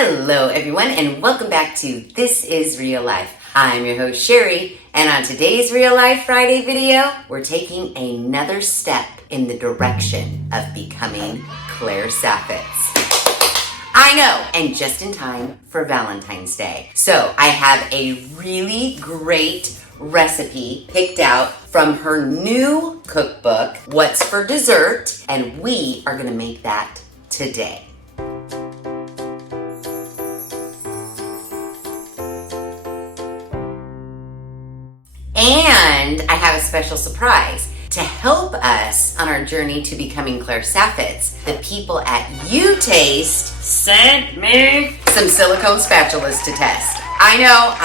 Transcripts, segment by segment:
Hello everyone and welcome back to This Is Real Life. I'm your host Sheri, and on today's Real Life Friday video, we're taking another step in the direction of becoming Claire Saffitz. I know, and just in time for Valentine's Day. So I have a really great recipe picked out from her new cookbook, What's for Dessert, and we are gonna make that today. And I have a special surprise. To help us on our journey to becoming Claire Saffitz, the people at You Taste sent me some silicone spatulas to test. I know.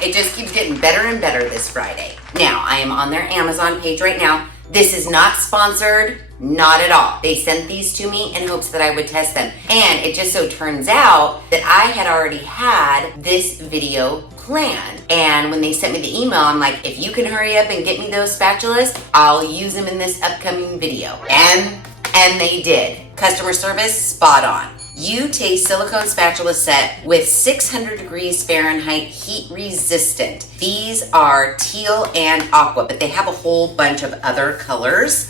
It just keeps getting better and better this Friday. Now, I am on their Amazon page right now. This is not sponsored, not at all. They sent these to me in hopes that I would test them. And it just so turns out that I had already had this video planned. And when they sent me the email, I'm like, if you can hurry up and get me those spatulas, I'll use them in this upcoming video. And they did. Customer service, spot on. You Taste Silicone Spatula Set with 600 degrees Fahrenheit heat resistant. These are teal and aqua, but they have a whole bunch of other colors.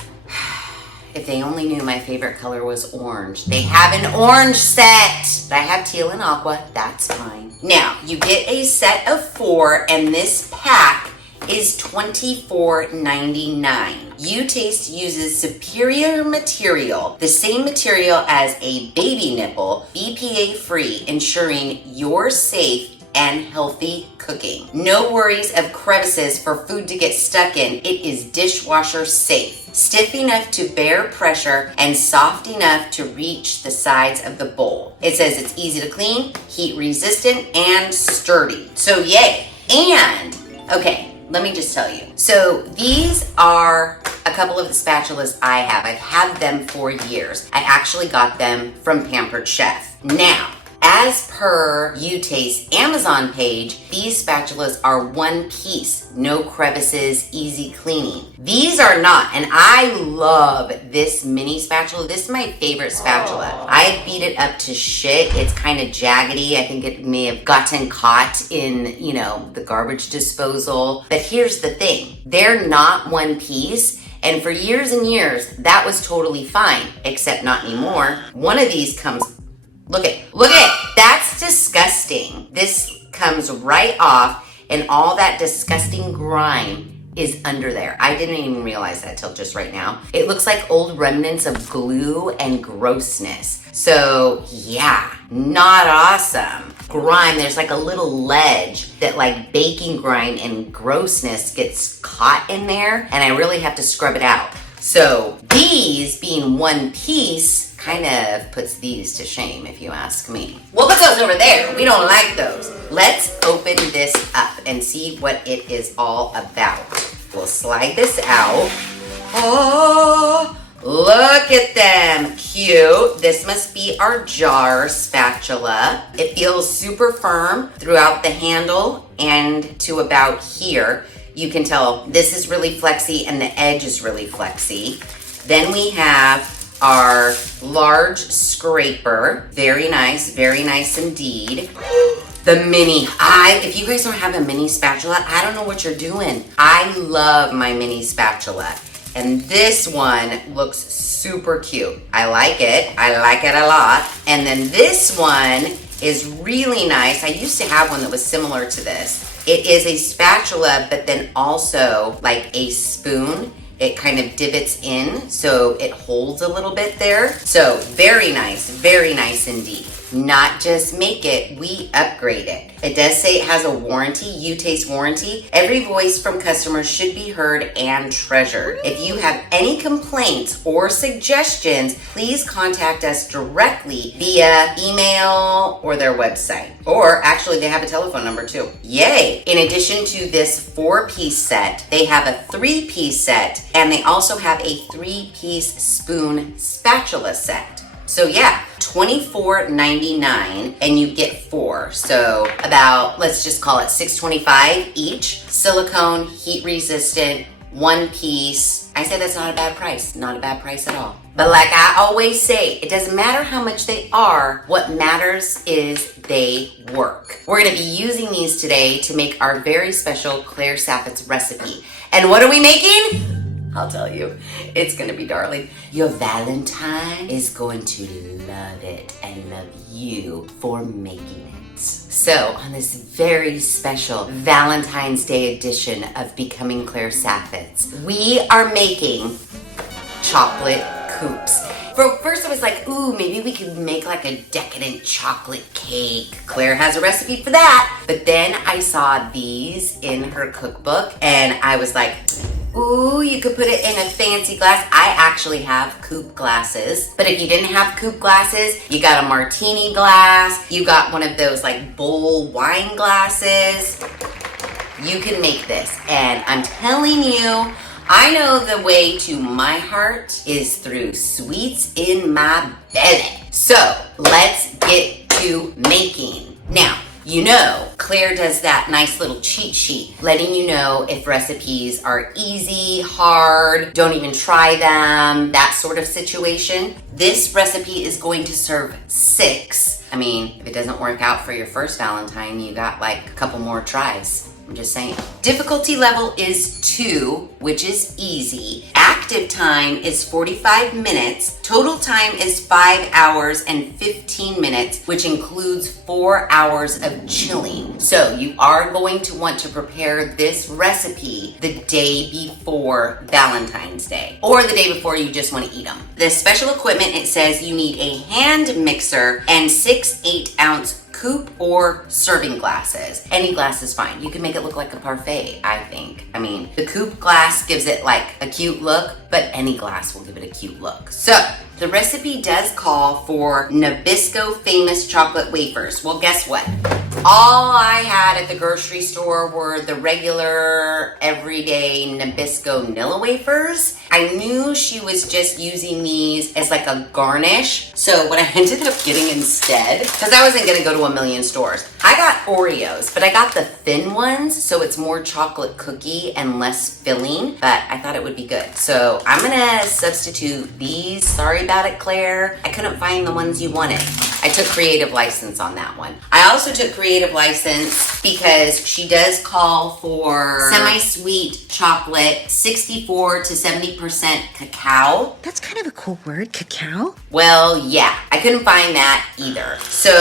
If they only knew my favorite color was orange. They have an orange set. I have teal and aqua, that's fine. Now, you get a set of 4, and this pack is $24.99. You Taste uses superior material, the same material as a baby nipple, BPA free, ensuring you're safe and healthy cooking. No worries of crevices for food to get stuck in. It is dishwasher safe. Stiff enough to bear pressure and soft enough to reach the sides of the bowl. It says it's easy to clean, heat resistant, and sturdy. So yay. And, okay, let me just tell you. So these are a couple of the spatulas I have. I've had them for years. I actually got them from Pampered Chef. Now, as per You Taste Amazon page, these spatulas are one piece, no crevices, easy cleaning. These are not, and I love this mini spatula. This is my favorite spatula. I beat it up to shit. It's kind of jaggedy. I think it may have gotten caught in, the garbage disposal. But here's the thing. They're not one piece. And for years and years, that was totally fine, except not anymore. One of these comes, look at, that's disgusting. This comes right off and all that disgusting grime is under there. I didn't even realize that till just right now. It looks like old remnants of glue and grossness. So yeah, not awesome. Grime, there's like a little ledge that like baking grime and grossness gets caught in there, and I really have to scrub it out. So these being one piece kind of puts these to shame, if you ask me. We'll put those over there. We don't like those. Let's open this up and see what it is all about. We'll slide this out. Oh, look at them, cute. This must be our jar spatula. It feels super firm throughout the handle and to about here. You can tell this is really flexy and the edge is really flexy. Then we have our large scraper. Very nice indeed. The mini. If you guys don't have a mini spatula, I don't know what you're doing. I love my mini spatula. And this one looks super cute. I like it a lot. And then this one is really nice. I used to have one that was similar to this. It is a spatula, but then also like a spoon. It kind of divots in, so it holds a little bit there. So very nice indeed. Not just make it, we upgrade it. It does say it has a warranty, You Taste warranty. Every voice from customers should be heard and treasured. If you have any complaints or suggestions, please contact us directly via email or their website. Or actually, they have a telephone number too. Yay! In addition to this 4-piece set, they have a 3-piece set, and they also have a 3-piece spoon spatula set. So yeah, $24.99 and you get 4. So about, let's just call it $6.25 each. Silicone, heat resistant, 1 piece. I say that's not a bad price. Not a bad price at all. But like I always say, it doesn't matter how much they are. What matters is they work. We're gonna be using these today to make our very special Claire Saffitz recipe. And what are we making? I'll tell you, it's gonna be darling. Your Valentine is going to love it and love you for making it. So on this very special Valentine's Day edition of Becoming Claire Saffitz, we are making chocolate Coupes. First I was like, ooh, maybe we could make like a decadent chocolate cake. Claire has a recipe for that. But then I saw these in her cookbook and I was like, ooh, you could put it in a fancy glass. I actually have coupe glasses. But if you didn't have coupe glasses, you got a martini glass. You got one of those like bowl wine glasses. You can make this. And I'm telling you, I know the way to my heart is through sweets in my belly. So let's get to making. Now, you know, Claire does that nice little cheat sheet, letting you know if recipes are easy, hard, don't even try them, that sort of situation. This recipe is going to serve 6. I mean, if it doesn't work out for your first Valentine, you got like a couple more tries. I'm just saying. Difficulty level is 2, which is easy. Active time is 45 minutes. Total time is 5 hours and 15 minutes, which includes 4 hours of chilling. So you are going to want to prepare this recipe the day before Valentine's Day, or the day before you just want to eat them. The special equipment, it says you need a hand mixer and 6 8-ounce coupe or serving glasses. Any glass is fine. You can make it look like a parfait, I think. I mean, the coupe glass gives it like a cute look, but any glass will give it a cute look. So, the recipe does call for Nabisco famous chocolate wafers. Well, guess what? All I had at the grocery store were the regular, everyday Nabisco Nilla wafers. I knew she was just using these as like a garnish. So what I ended up getting instead, because I wasn't gonna go to a million stores, I got Oreos, but I got the thin ones, so it's more chocolate cookie and less filling, but I thought it would be good. So I'm gonna substitute these. Sorry about it, Claire. I couldn't find the ones you wanted. I took creative license on that one. I also took creative license because she does call for semi-sweet chocolate, 64 to 70% cacao. That's kind of a cool word, cacao. Well, yeah, I couldn't find that either. So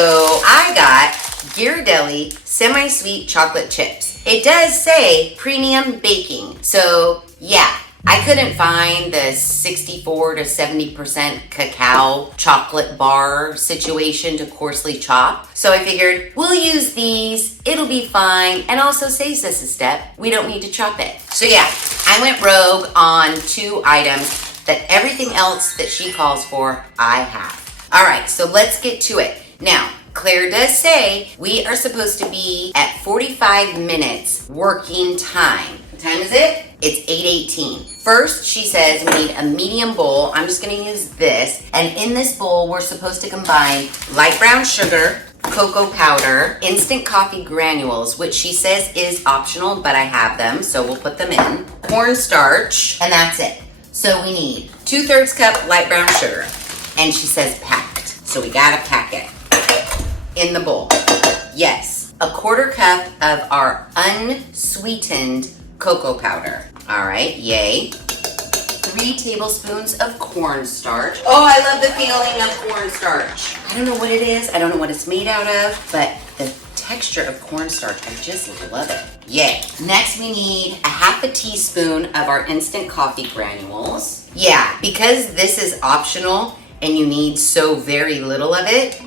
I got Ghirardelli semi-sweet chocolate chips. It does say premium baking. So yeah, I couldn't find the 64 to 70% cacao chocolate bar situation to coarsely chop. So I figured we'll use these, it'll be fine, and also saves us a step. We don't need to chop it. So yeah, I went rogue on 2 items that everything else that she calls for, I have. All right, so let's get to it. Now, Claire does say we are supposed to be at 45 minutes working time. What time is it? It's 8:18. First, she says we need a medium bowl. I'm just gonna use this. And in this bowl, we're supposed to combine light brown sugar, cocoa powder, instant coffee granules, which she says is optional, but I have them, so we'll put them in. Cornstarch, and that's it. So we need 2/3 cup light brown sugar. And she says packed, so we gotta pack it in the bowl. Yes, 1/4 cup of our unsweetened cocoa powder. All right, yay. 3 tablespoons of cornstarch. Oh, I love the feeling of cornstarch. I don't know what it is. I don't know what it's made out of, but the texture of cornstarch, I just love it. Yay. Next, we need a 1/2 teaspoon of our instant coffee granules. Yeah, because this is optional and you need so very little of it,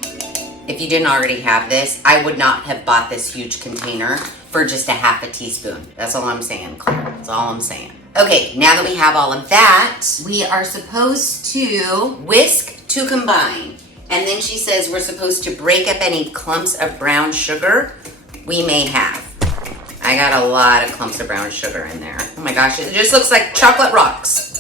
if you didn't already have this, I would not have bought this huge container for just a 1/2 teaspoon. That's all I'm saying, Claire. That's all I'm saying. Okay, now that we have all of that, we are supposed to whisk to combine. And then she says we're supposed to break up any clumps of brown sugar we may have. I got a lot of clumps of brown sugar in there. Oh my gosh, it just looks like chocolate rocks.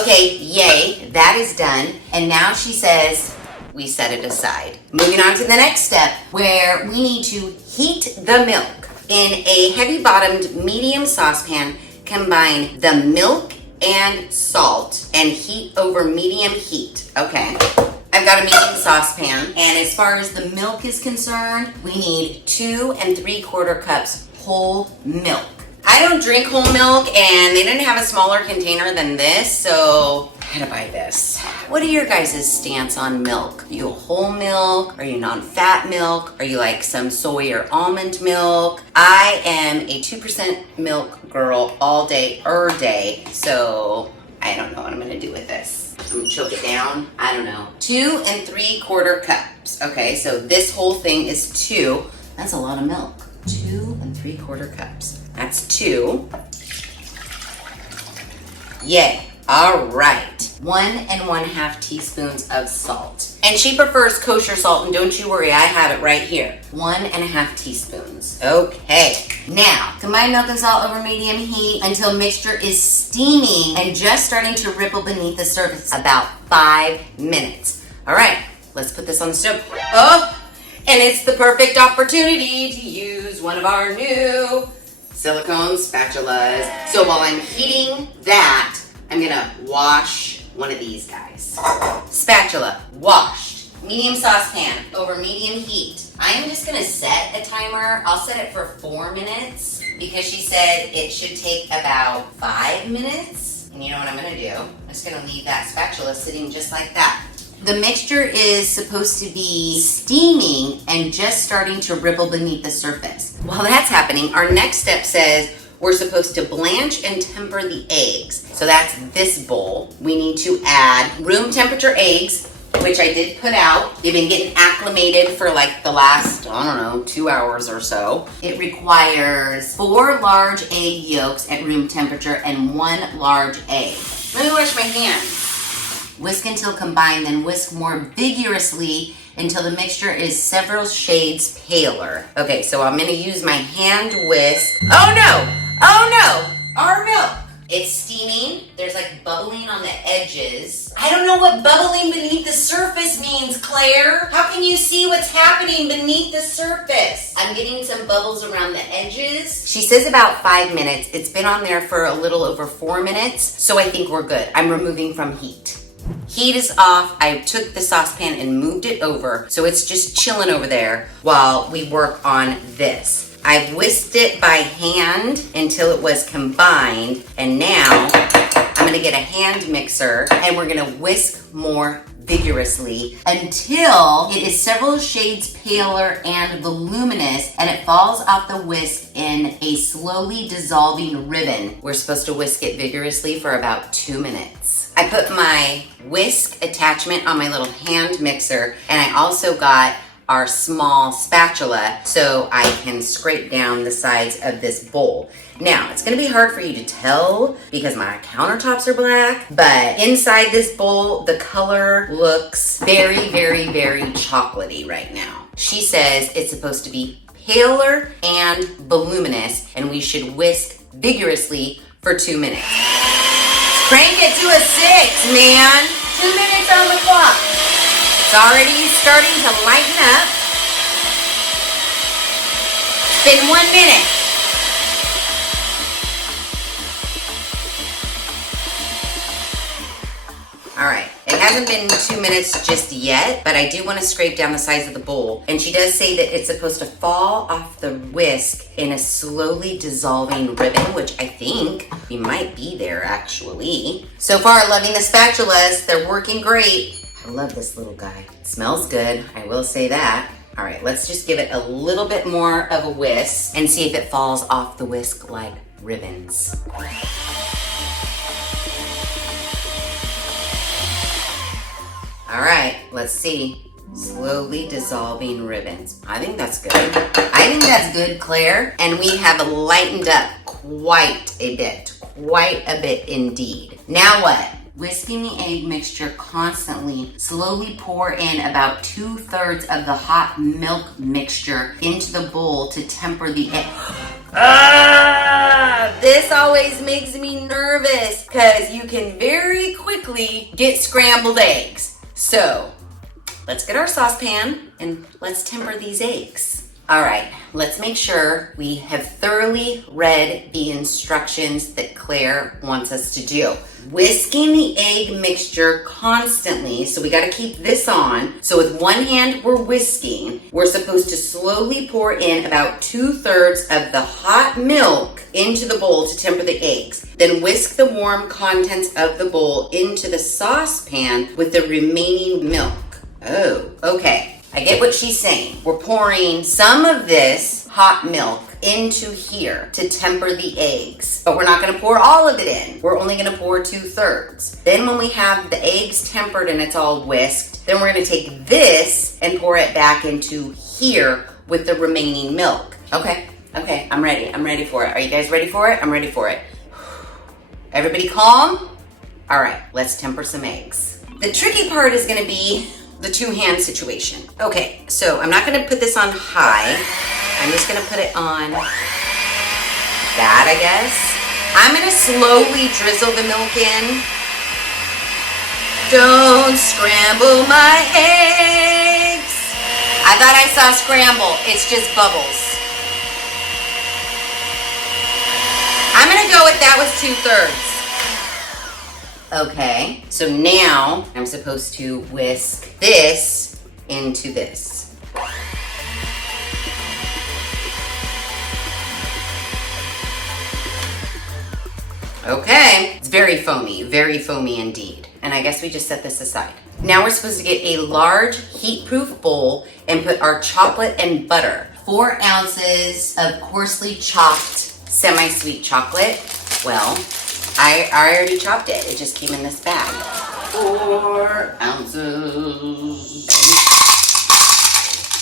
Okay, yay, that is done. And now she says we set it aside. Moving on to the next step, where we need to heat the milk. In a heavy-bottomed medium saucepan, combine the milk and salt and heat over medium heat. Okay. I've got a medium saucepan, and as far as the milk is concerned, we need 2 3/4 cups whole milk. I don't drink whole milk, and they didn't have a smaller container than this, so I had to buy this. What are your guys' stance on milk? Are you a whole milk? Are you non-fat milk? Are you like some soy or almond milk? I am a 2% milk girl all day, so I don't know what I'm gonna do with this. I'm gonna choke it down. I don't know. 2 3/4 cups. Okay, so this whole thing is 2. That's a lot of milk. 2 3/4 cups. That's 2. Yay. All right. 1 1/2 teaspoons of salt. And she prefers kosher salt, and don't you worry, I have it right here. 1 1/2 teaspoons. Okay. Now, combine milk and salt over medium heat until mixture is steaming and just starting to ripple beneath the surface, about 5 minutes. All right, let's put this on the stove. Oh, and it's the perfect opportunity to use one of our new silicone spatulas. So while I'm heating that, I'm gonna wash one of these guys. Spatula, washed. Medium saucepan, over medium heat. I am just gonna set a timer. I'll set it for 4 minutes because she said it should take about 5 minutes. And you know what I'm gonna do? I'm just gonna leave that spatula sitting just like that. The mixture is supposed to be steaming and just starting to ripple beneath the surface. While that's happening, our next step says we're supposed to blanch and temper the eggs. So that's this bowl. We need to add room temperature eggs, which I did put out. They've been getting acclimated for like the last, I don't know, 2 hours or so. It requires 4 large egg yolks at room temperature and 1 large egg. Let me wash my hands. Whisk until combined, then whisk more vigorously until the mixture is several shades paler. Okay, so I'm gonna use my hand whisk. Oh no! Oh no! Our milk! It's steaming. There's like bubbling on the edges. I don't know what bubbling beneath the surface means, Claire. How can you see what's happening beneath the surface? I'm getting some bubbles around the edges. She says about 5 minutes. It's been on there for a little over 4 minutes, so I think we're good. I'm removing from heat. Heat is off. I took the saucepan and moved it over, so it's just chilling over there while we work on this. I've whisked it by hand until it was combined, and now I'm gonna get a hand mixer and we're gonna whisk more vigorously until it is several shades paler and voluminous and it falls off the whisk in a slowly dissolving ribbon. We're supposed to whisk it vigorously for about 2 minutes. I put my whisk attachment on my little hand mixer, and I also got our small spatula so I can scrape down the sides of this bowl. Now, it's gonna be hard for you to tell because my countertops are black, but inside this bowl, the color looks very, very, very chocolatey right now. She says it's supposed to be paler and voluminous, and we should whisk vigorously for 2 minutes. Crank it to a 6, man. 2 minutes on the clock. It's already starting to lighten up. It's been 1 minute. All right, it hasn't been 2 minutes just yet, but I do want to scrape down the sides of the bowl. And she does say that it's supposed to fall off the whisk in a slowly dissolving ribbon, which I think we might be there actually. So far, loving the spatulas. They're working great. I love this little guy. It smells good, I will say that. All right, let's just give it a little bit more of a whisk and see if it falls off the whisk like ribbons. All right, let's see. Slowly dissolving ribbons. I think that's good. I think that's good, Claire. And we have lightened up quite a bit indeed. Now what? Whisking the egg mixture constantly, slowly pour in about 2/3 of the hot milk mixture into the bowl to temper the egg. This always makes me nervous because you can very quickly get scrambled eggs. So let's get our saucepan and let's temper these eggs. All right, let's make sure we have thoroughly read the instructions that Claire wants us to do. Whisking the egg mixture constantly, so we got to keep this on. So with one hand we're whisking, we're supposed to slowly pour in about 2/3 of the hot milk into the bowl to temper the eggs. Then whisk the warm contents of the bowl into the saucepan with the remaining milk. Oh, okay. I get what she's saying. We're pouring some of this hot milk into here to temper the eggs, but we're not going to pour all of it in. We're only going to pour 2/3. Then when we have the eggs tempered and it's all whisked, then we're going to take this and pour it back into here with the remaining milk. Okay, I'm ready. I'm ready for it. Are you guys ready for it? I'm ready for it. Everybody calm? All right, let's temper some eggs. The tricky part is going to be the two-hand situation. Okay, so I'm not gonna put this on high. I'm just gonna put it on that, I guess. I'm gonna slowly drizzle the milk in. Don't scramble my eggs. I thought I saw scramble. It's just bubbles. I'm gonna go with that was 2/3. Okay, so now I'm supposed to whisk this into this. Okay, it's very foamy indeed. And I guess we just set this aside. Now we're supposed to get a large heat-proof bowl and put our chocolate and butter. 4 ounces of coarsely chopped semi-sweet chocolate. Well, I already chopped it. It just came in this bag. 4 ounces.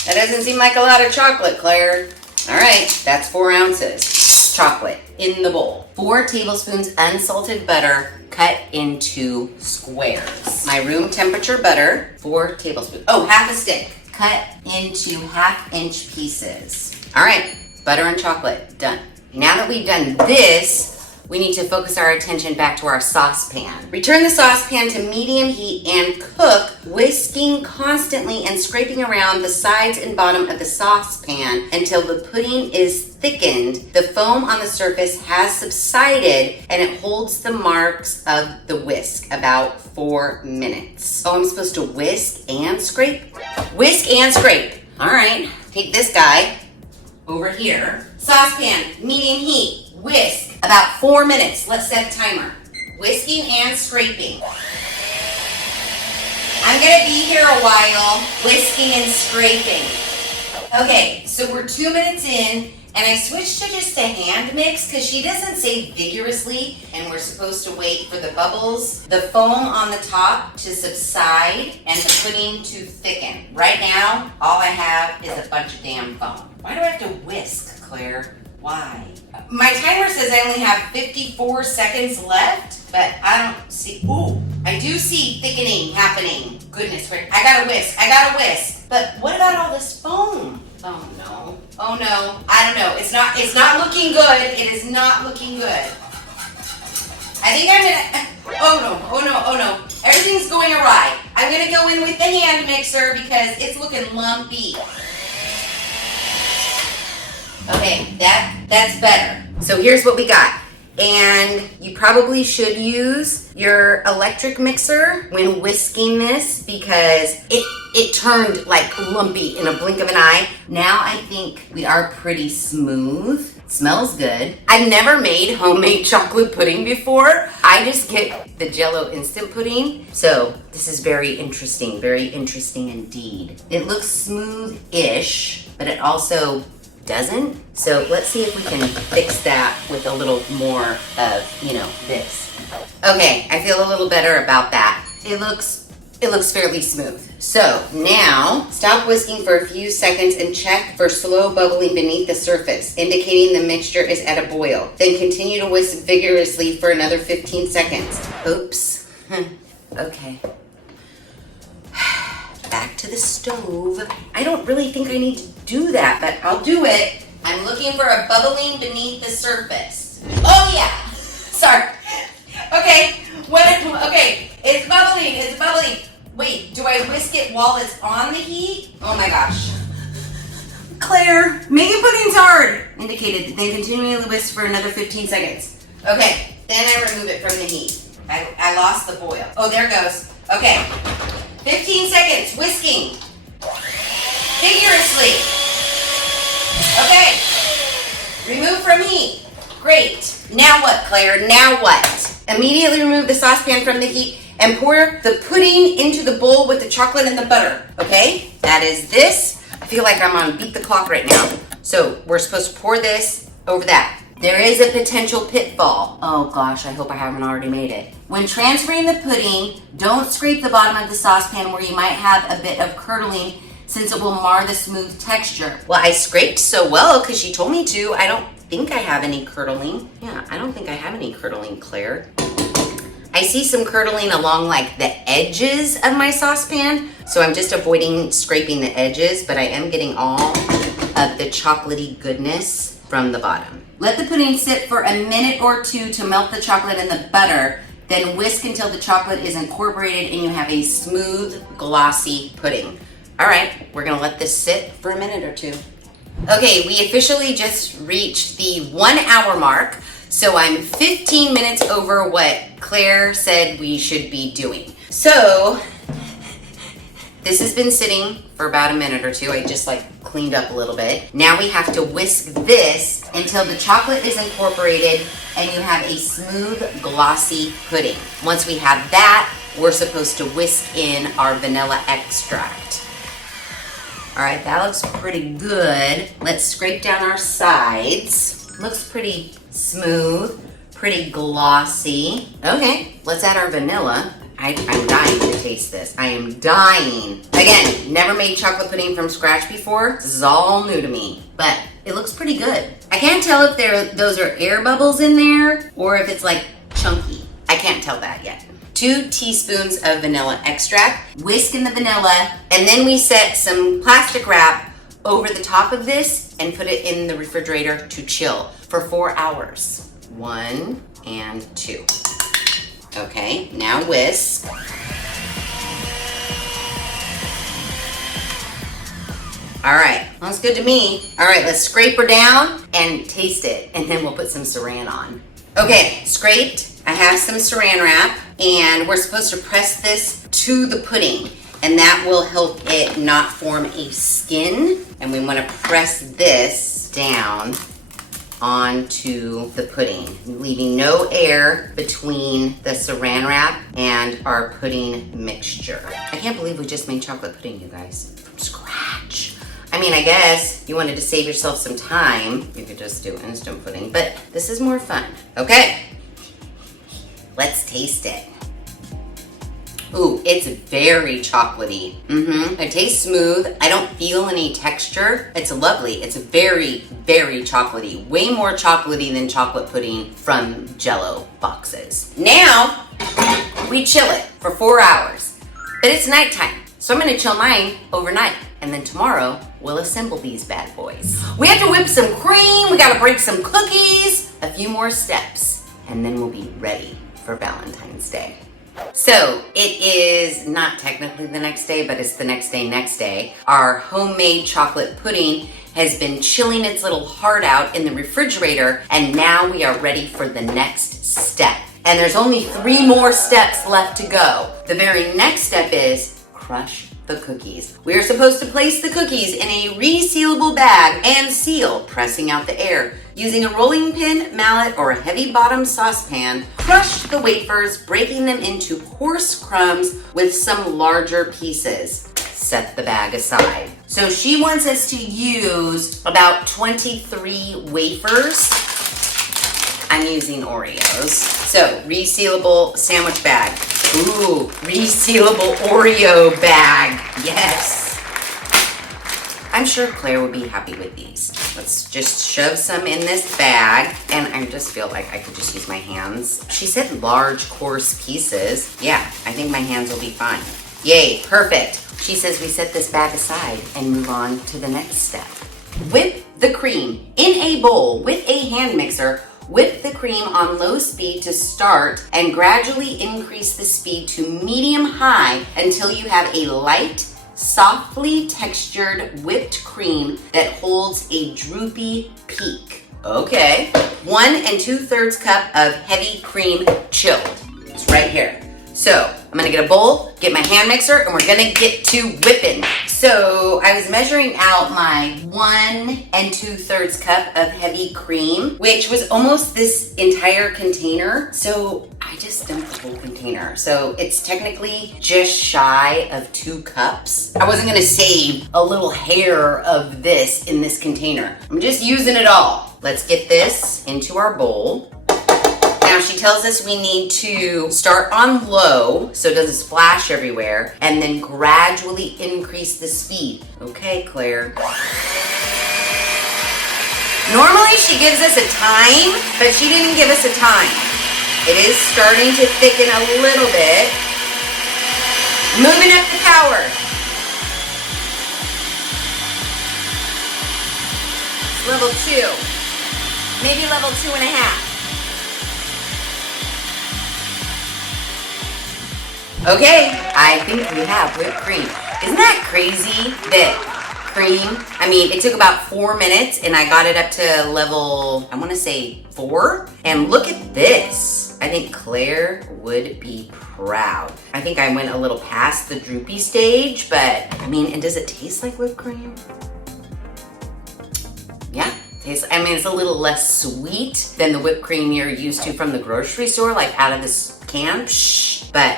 That doesn't seem like a lot of chocolate, Claire. All right, that's 4 ounces chocolate in the bowl. 4 tablespoons unsalted butter cut into squares. My room temperature butter, 4 tablespoons. Oh, half a stick. Cut into 1/2-inch pieces. All right, butter and chocolate, done. Now that we've done this, we need to focus our attention back to our saucepan. Return the saucepan to medium heat and cook, whisking constantly and scraping around the sides and bottom of the saucepan until the pudding is thickened, the foam on the surface has subsided, and it holds the marks of the whisk, about 4 minutes. Oh, I'm supposed to whisk and scrape? Whisk and scrape. All right, take this guy over here. Saucepan, medium heat. Whisk about 4 minutes. Let's set a timer. Whisking and scraping. I'm gonna be here a while, whisking and scraping. Okay, so we're 2 minutes in, and I switched to just a hand mix because she doesn't say vigorously, and we're supposed to wait for the bubbles, the foam on the top to subside, and the pudding to thicken. Right now, all I have is a bunch of damn foam. Why do I have to whisk, Claire? Why? My timer says I only have 54 seconds left, but I don't see, ooh, I do see thickening happening. Goodness, I gotta whisk. But what about all this foam? Oh no, I don't know. It's not looking good. It is not looking good. I think I'm gonna, oh no. Everything's going awry. I'm gonna go in with the hand mixer because it's looking lumpy. Okay, that's better. So here's what we got. And you probably should use your electric mixer when whisking this because it turned like lumpy in a blink of an eye. Now I think we are pretty smooth. It smells good. I've never made homemade chocolate pudding before. I just get the Jell-O instant pudding. So this is very interesting indeed. It looks smooth-ish, but it also doesn't. So let's see if we can fix that with a little more of, this. Okay, I feel a little better about that. It looks fairly smooth. So now stop whisking for a few seconds and check for slow bubbling beneath the surface, indicating the mixture is at a boil. Then continue to whisk vigorously for another 15 seconds. Oops. Okay. Back to the stove. I don't really think I need to do that, but I'll do it. I'm looking for a bubbling beneath the surface. Oh yeah, sorry. Okay, it's bubbling. Wait, do I whisk it while it's on the heat? Oh my gosh. Claire, making pudding's hard. Indicated, then continually whisk for another 15 seconds. Okay, then I remove it from the heat. I lost the boil. Oh, there it goes. Okay, 15 seconds, whisking. Vigorously. Okay, remove from heat. Great. Now what, Claire? Now what? Immediately remove the saucepan from the heat and pour the pudding into the bowl with the chocolate and the butter. Okay, that is this. I feel like I'm on beat the clock right now. So we're supposed to pour this over that. There is a potential pitfall. Oh gosh, I hope I haven't already made it. When transferring the pudding, don't scrape the bottom of the saucepan where you might have a bit of curdling, since it will mar the smooth texture. Well, I scraped so well because she told me to. I don't think I have any curdling. Yeah, I don't think I have any curdling, Claire. I see some curdling along like the edges of my saucepan, so I'm just avoiding scraping the edges, but I am getting all of the chocolatey goodness from the bottom. Let the pudding sit for a minute or two to melt the chocolate and the butter, then whisk until the chocolate is incorporated and you have a smooth, glossy pudding. All right, we're gonna let this sit for a minute or two. Okay, we officially just reached the 1 hour mark, so I'm 15 minutes over what Claire said we should be doing. So, this has been sitting for about a minute or two. I just like cleaned up a little bit. Now we have to whisk this until the chocolate is incorporated and you have a smooth, glossy pudding. Once we have that, we're supposed to whisk in our vanilla extract. All right, that looks pretty good. Let's scrape down our sides. Looks pretty smooth, pretty glossy. Okay, let's add our vanilla. I'm dying to taste this. I am dying. Again, never made chocolate pudding from scratch before. This is all new to me, but it looks pretty good. I can't tell if those are air bubbles in there or if it's like chunky. I can't tell that yet. 2 teaspoons of vanilla extract, whisk in the vanilla, and then we set some plastic wrap over the top of this and put it in the refrigerator to chill for 4 hours. 1 and 2. Okay, now whisk. All right, looks good to me. All right, let's scrape her down and taste it, and then we'll put some saran on. Okay, scraped. I have some saran wrap, and we're supposed to press this to the pudding, and that will help it not form a skin. And we want to press this down onto the pudding, leaving no air between the saran wrap and our pudding mixture. I can't believe we just made chocolate pudding, you guys, from scratch. I mean, I guess you wanted to save yourself some time, you could just do instant pudding, but this is more fun. Okay, let's taste it. Ooh, it's very chocolatey. It tastes smooth. I don't feel any texture. It's lovely. It's very, very chocolatey. Way more chocolatey than chocolate pudding from Jell-O boxes. Now, we chill it for 4 hours. But it's nighttime, so I'm gonna chill mine overnight. And then tomorrow, we'll assemble these bad boys. We have to whip some cream. We gotta break some cookies. A few more steps, and then we'll be ready for Valentine's Day. So it is not technically the next day, but it's the next day. Our homemade chocolate pudding has been chilling its little heart out in the refrigerator, and now we are ready for the next step. And there's only 3 more steps left to go. The very next step is crush the cookies. We are supposed to place the cookies in a resealable bag and seal, pressing out the air. Using a rolling pin, mallet, or a heavy bottom saucepan, crush the wafers, breaking them into coarse crumbs with some larger pieces. Set the bag aside. So she wants us to use about 23 wafers. I'm using Oreos. So resealable sandwich bag. Ooh, resealable Oreo bag. Yes. I'm sure Claire would be happy with these. Let's just shove some in this bag, and I just feel like I could just use my hands. She said large, coarse pieces. Yeah, I think my hands will be fine. Yay, perfect. She says we set this bag aside and move on to the next step. Whip the cream in a bowl with a hand mixer. Whip the cream on low speed to start and gradually increase the speed to medium-high until you have a light, softly textured whipped cream that holds a droopy peak. Okay. 1 2/3 cup of heavy cream chilled. It's right here. So I'm gonna get a bowl, get my hand mixer, and we're gonna get to whipping. So I was measuring out my 1 2/3 cup of heavy cream, which was almost this entire container. So I just dumped the whole container. So it's technically just shy of 2 cups. I wasn't gonna save a little hair of this in this container. I'm just using it all. Let's get this into our bowl. Now she tells us we need to start on low so it doesn't splash everywhere and then gradually increase the speed. Okay, Claire. Normally she gives us a time, but she didn't give us a time. It is starting to thicken a little bit. Moving up the power. It's level 2. Maybe level 2.5. Okay, I think we have whipped cream. Isn't that crazy that cream, I mean, it took about 4 minutes and I got it up to level, I wanna say 4. And look at this. I think Claire would be proud. I think I went a little past the droopy stage, but I mean, and does it taste like whipped cream? Yeah. I mean, it's a little less sweet than the whipped cream you're used to from the grocery store, like out of this can. But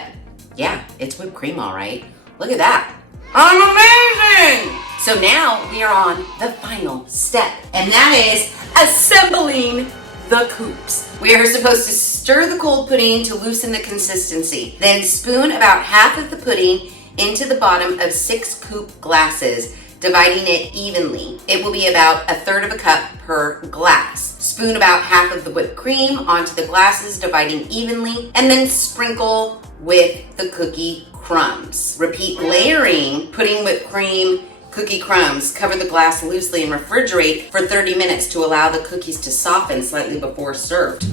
yeah, it's whipped cream, all right. Look at that. I'm amazing! So now we are on the final step, and that is assembling the Coupes. We are supposed to stir the cold pudding to loosen the consistency. Then spoon about half of the pudding into the bottom of 6 Coupe glasses, dividing it evenly. It will be about 1/3 cup per glass. Spoon about half of the whipped cream onto the glasses, dividing evenly, and then sprinkle with the cookie crumbs. Repeat layering, putting whipped cream, cookie crumbs. Cover the glass loosely and refrigerate for 30 minutes to allow the cookies to soften slightly before served.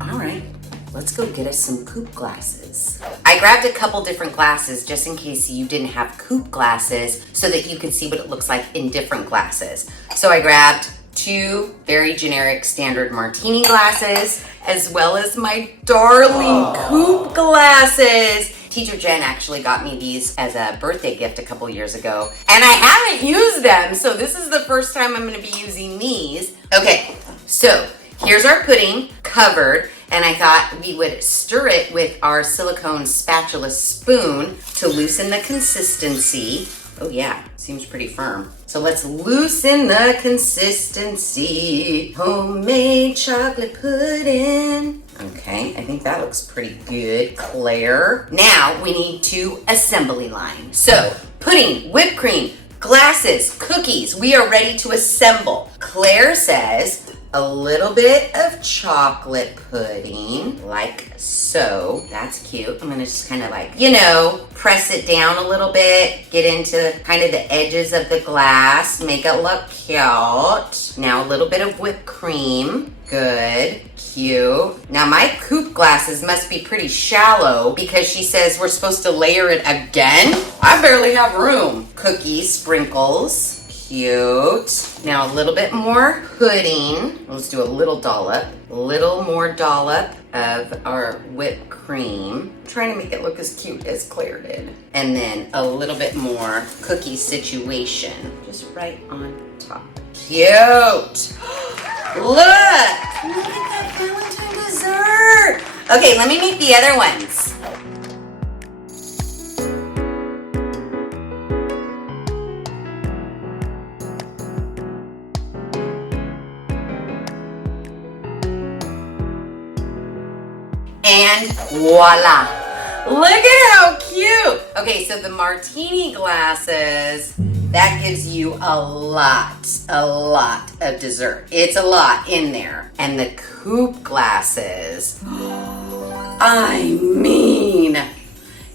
All right, let's go get us some Coupe glasses. I grabbed a couple different glasses just in case you didn't have Coupe glasses so that you could see what it looks like in different glasses. So I grabbed 2 very generic standard martini glasses, as well as my darling Coupe glasses. Teacher Jen actually got me these as a birthday gift a couple years ago, and I haven't used them, so this is the first time I'm gonna be using these. Okay, so here's our pudding covered, and I thought we would stir it with our silicone spatula spoon to loosen the consistency. Oh yeah, seems pretty firm. So let's loosen the consistency. Homemade chocolate pudding. Okay, I think that looks pretty good, Claire. Now we need to assembly line. So pudding, whipped cream, glasses, cookies, we are ready to assemble. Claire says a little bit of chocolate pudding, like so. That's cute. I'm gonna just kind of like, you know, press it down a little bit, get into kind of the edges of the glass, make it look cute. Now a little bit of whipped cream. Good, cute. Now my Coupe glasses must be pretty shallow because she says we're supposed to layer it again. I barely have room. Cookie sprinkles. Cute. Now a little bit more pudding. Let's do a little dollop. A little more dollop of our whipped cream. I'm trying to make it look as cute as Claire did. And then a little bit more cookie situation. Just right on top. Cute. Look at that Valentine dessert. Okay, let me make the other ones. And voila. Look at how cute. Okay, so the martini glasses, that gives you a lot of dessert. It's a lot in there. And the Coupe glasses, I mean,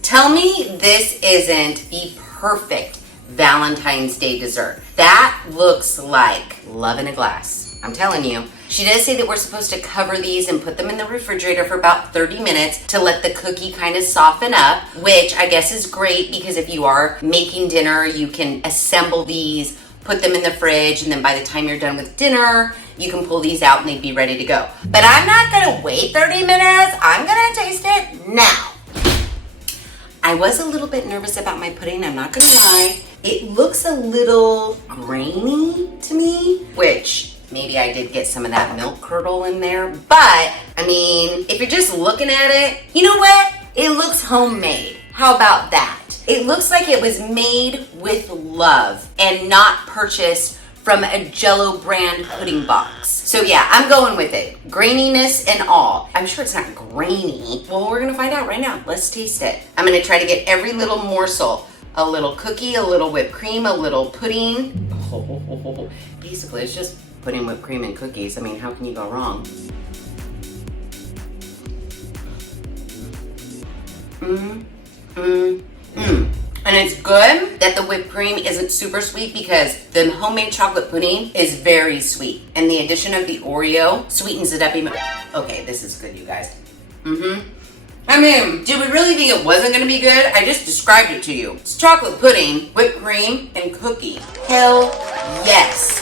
tell me this isn't the perfect Valentine's Day dessert. That looks like love in a glass. I'm telling you. She does say that we're supposed to cover these and put them in the refrigerator for about 30 minutes to let the cookie kind of soften up, which I guess is great because if you are making dinner, you can assemble these, put them in the fridge, and then by the time you're done with dinner, you can pull these out and they'd be ready to go. But I'm not gonna wait 30 minutes. I'm gonna taste it now. I was a little bit nervous about my pudding, I'm not gonna lie. It looks a little grainy to me, which maybe I did get some of that milk curdle in there. But, I mean, if you're just looking at it, you know what? It looks homemade. How about that? It looks like it was made with love and not purchased from a Jell-O brand pudding box. So yeah, I'm going with it. Graininess and all. I'm sure it's not grainy. Well, we're gonna find out right now. Let's taste it. I'm gonna try to get every little morsel. A little cookie, a little whipped cream, a little pudding. Basically, it's just pudding, whipped cream, and cookies. I mean, how can you go wrong? And it's good that the whipped cream isn't super sweet because the homemade chocolate pudding is very sweet. And the addition of the Oreo sweetens it up even. Okay, this is good, you guys. I mean, did we really think it wasn't gonna be good? I just described it to you. It's chocolate pudding, whipped cream, and cookie. Hell yes.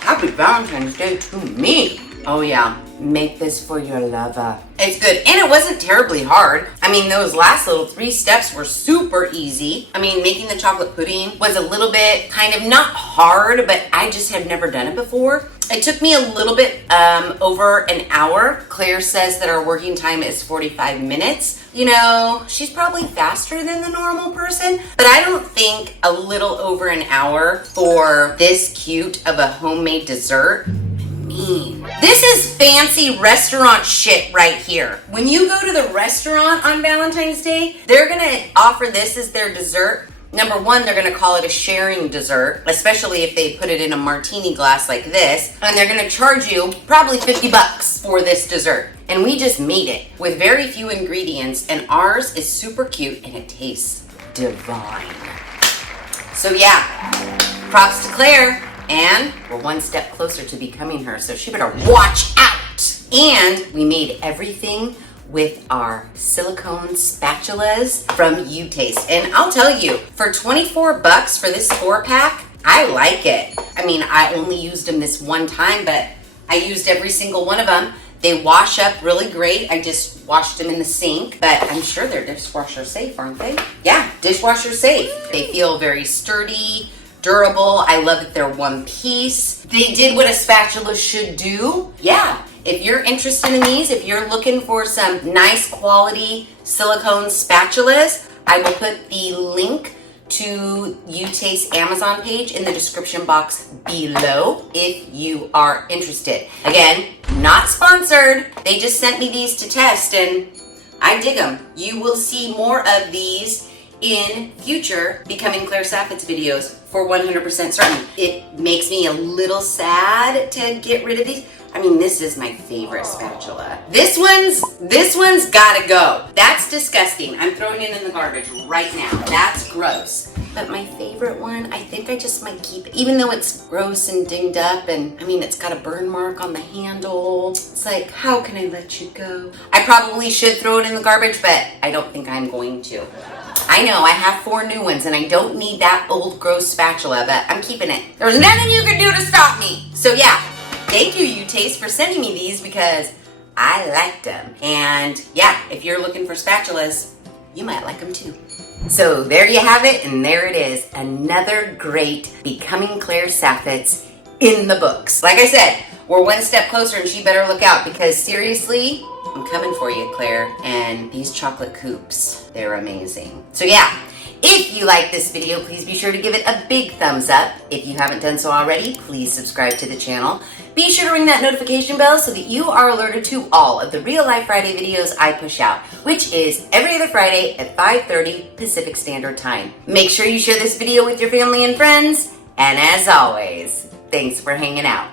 Happy Valentine's Day to me. Oh yeah, make this for your lover. It's good, and it wasn't terribly hard. I mean, those last little 3 steps were super easy. I mean, making the chocolate pudding was a little bit kind of not hard, but I just have never done it before. It took me a little bit over an hour. Claire says that our working time is 45 minutes. You know, she's probably faster than the normal person, but I don't think a little over an hour for this cute of a homemade dessert. This is fancy restaurant shit right here. When you go to the restaurant on Valentine's Day, they're gonna offer this as their dessert. Number one, they're gonna call it a sharing dessert, especially if they put it in a martini glass like this, and they're gonna charge you probably 50 bucks for this dessert. And we just made it with very few ingredients, and ours is super cute and it tastes divine. So yeah, props to Claire. And we're one step closer to becoming her, so she better watch out. And we made everything with our silicone spatulas from Taste. And I'll tell you, for 24 bucks for this 4-pack, I like it. I mean, I only used them this one time, but I used every single one of them. They wash up really great. I just washed them in the sink, but I'm sure they're dishwasher safe, aren't they? Yeah, dishwasher safe. They feel very sturdy, durable. I love that they're one piece. They did what a spatula should do. Yeah, if you're interested in these, if you're looking for some nice quality silicone spatulas, I will put the link to Taste Amazon page in the description box below if you are interested. Again, not sponsored. They just sent me these to test and I dig them. You will see more of these in future Becoming Claire Saffitz videos for 100% certain. It makes me a little sad to get rid of these. I mean, this is my favorite spatula. This one's gotta go. That's disgusting. I'm throwing it in the garbage right now. That's gross. But my favorite one, I think I just might keep it. Even though it's gross and dinged up and I mean, it's got a burn mark on the handle. It's like, how can I let you go? I probably should throw it in the garbage, but I don't think I'm going to. I know, I have 4 new ones and I don't need that old gross spatula, but I'm keeping it. There's nothing you can do to stop me. So yeah, thank you, Taste, for sending me these because I liked them. And yeah, if you're looking for spatulas, you might like them too. So there you have it, and there it is. Another great Becoming Claire Saffitz in the books. Like I said, we're one step closer and she better look out because seriously, I'm coming for you, Claire. And these chocolate Coupes, they're amazing. So yeah, if you like this video, please be sure to give it a big thumbs up. If you haven't done so already, please subscribe to the channel. Be sure to ring that notification bell so that you are alerted to all of the Real Life Friday videos I push out, which is every other Friday at 5:30 Pacific Standard Time. Make sure you share this video with your family and friends. And as always, thanks for hanging out.